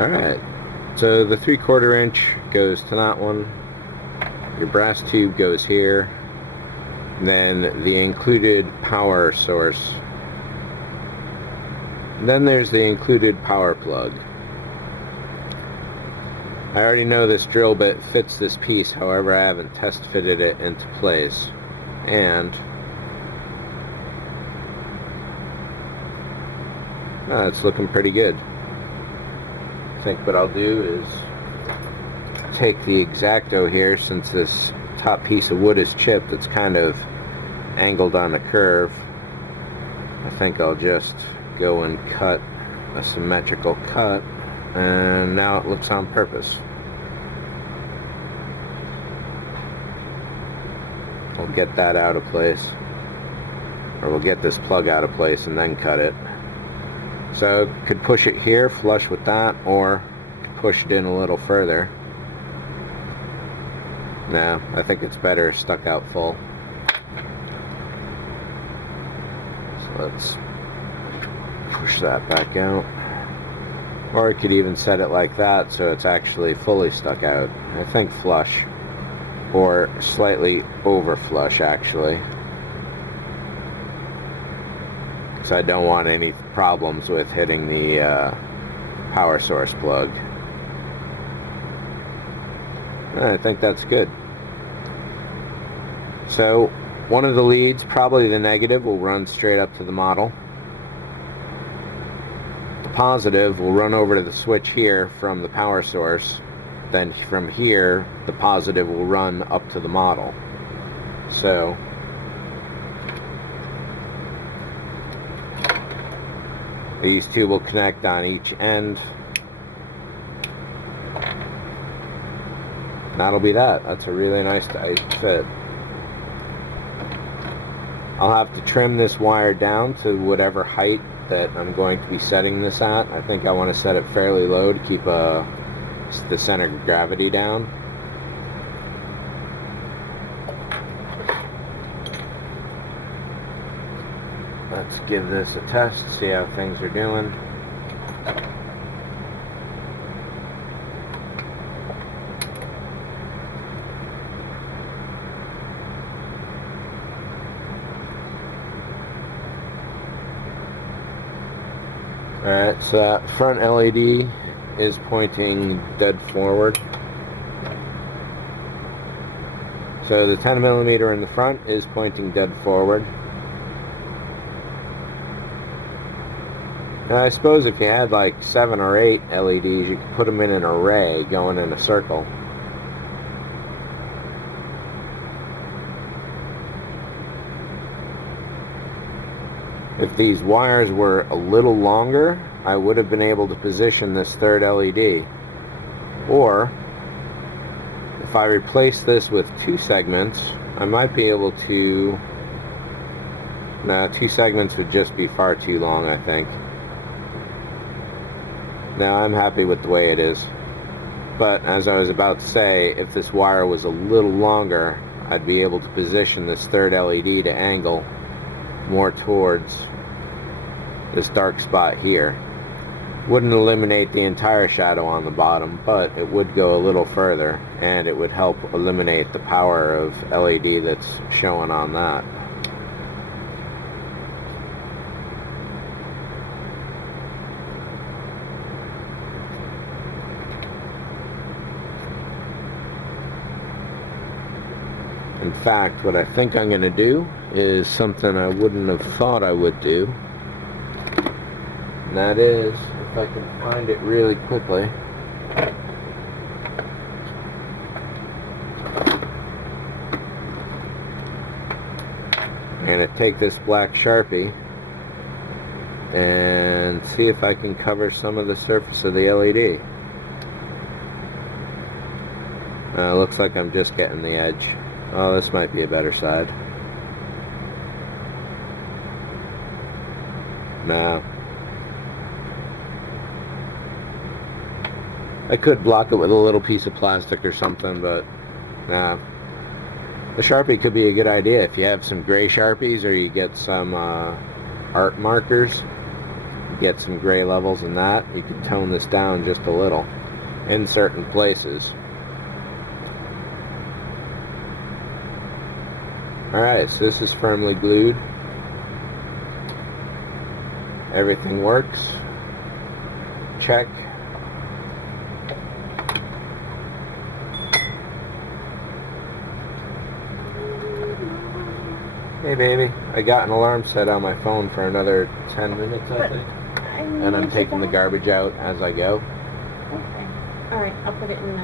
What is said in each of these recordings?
Alright, so the 3/4 inch goes to that one, your brass tube goes here, then the included power source, and then there's the included power plug. I already know this drill bit fits this piece, however I haven't test fitted it into place, and it's looking pretty good. I think what I'll do is take the X-Acto here, since this top piece of wood is chipped, it's kind of angled on a curve. I think I'll just go and cut a symmetrical cut, and now it looks on purpose. We'll get that out of place, or we'll get this plug out of place and then cut it. So could push it here flush with that, or push it in a little further. No, I think it's better stuck out full. So let's push that back out. Or I could even set it like that so it's actually fully stuck out. I think flush, or slightly over flush actually. So I don't want any problems with hitting the power source plug. I think that's good. So one of the leads, probably the negative, will run straight up to the model. The positive will run over to the switch here from the power source. Then from here, the positive will run up to the model. So these two will connect on each end. That'll be that. That's a really nice tight fit. I'll have to trim this wire down to whatever height that I'm going to be setting this at. I think I want to set it fairly low to keep the center of gravity down. Let's give this a test, see how things are doing. Alright, so that front LED is pointing dead forward. So the 10mm in the front is pointing dead forward. Now I suppose if you had like 7 or 8 LEDs, you could put them in an array going in a circle. If these wires were a little longer, I would have been able to position this third LED. Or, if I replace this with 2 segments, I might be able to... No, 2 segments would just be far too long, I think. Now, I'm happy with the way it is. But, as I was about to say, if this wire was a little longer, I'd be able to position this third LED to angle more towards this dark spot here. Wouldn't eliminate the entire shadow on the bottom, but it would go a little further, and it would help eliminate the power of LED that's showing on that. In fact, what I think I'm going to do is something I wouldn't have thought I would do. And that is, if I can find it really quickly. I'm going to take this black Sharpie and see if I can cover some of the surface of the LED. Looks like I'm just getting the edge. Oh, this might be a better side. No. I could block it with a little piece of plastic or something, but nah. The Sharpie could be a good idea if you have some gray Sharpies, or you get some art markers. get some gray levels in that. You can tone this down just a little in certain places. Alright, so this is firmly glued. Everything works. Check. Hey baby, I got an alarm set on my phone for another 10 minutes, I think. And I'm taking the garbage out as I go. Okay. Alright, I'll put it in the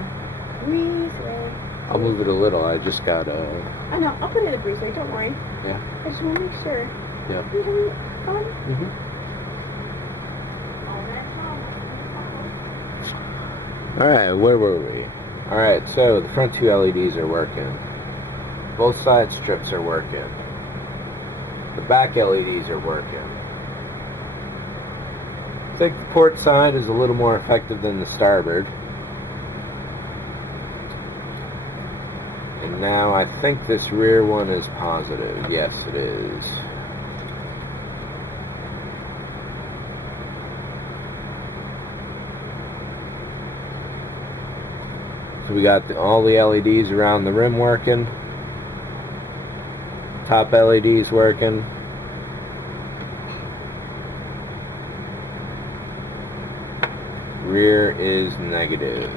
breezeway. I'll move it a little, I just got a... I know, I'll put it in the breezeway, don't worry. Yeah. I just want to make sure. Yeah. Mm-hmm. Alright, where were we? Alright, so the front two LEDs are working. Both side strips are working. The back LEDs are working. I think the port side is a little more effective than the starboard. And now I think this rear one is positive. Yes, it is. So we got all the LEDs around the rim working. Top LEDs working. Rear is negative.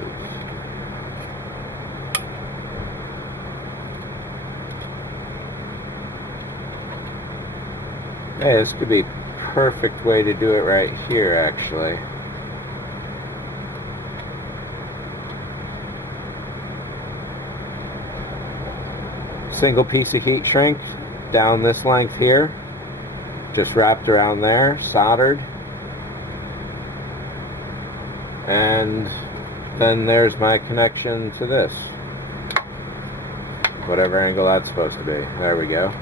Hey, this could be a perfect way to do it right here, actually. Single piece of heat shrink down this length here, just wrapped around there, soldered, and then there's my connection to this, whatever angle that's supposed to be. There we go.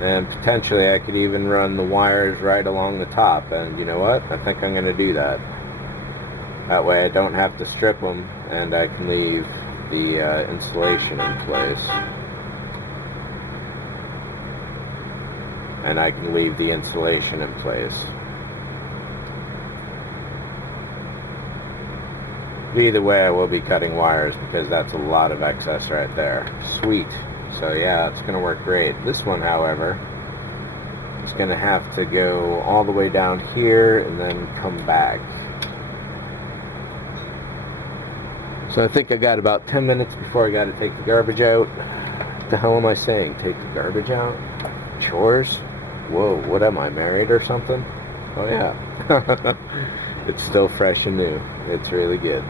And potentially I could even run the wires right along the top, and you know what, I think I'm going to do that. That way I don't have to strip them, and I can leave the insulation in place. And I can leave the insulation in place. Either way, I will be cutting wires because that's a lot of excess right there. Sweet. So yeah, it's going to work great. This one, however, is going to have to go all the way down here and then come back. So I think I got about 10 minutes before I got to take the garbage out. What the hell am I saying? Take the garbage out? Chores? Whoa, what am I, married or something? Oh yeah. It's still fresh and new. It's really good.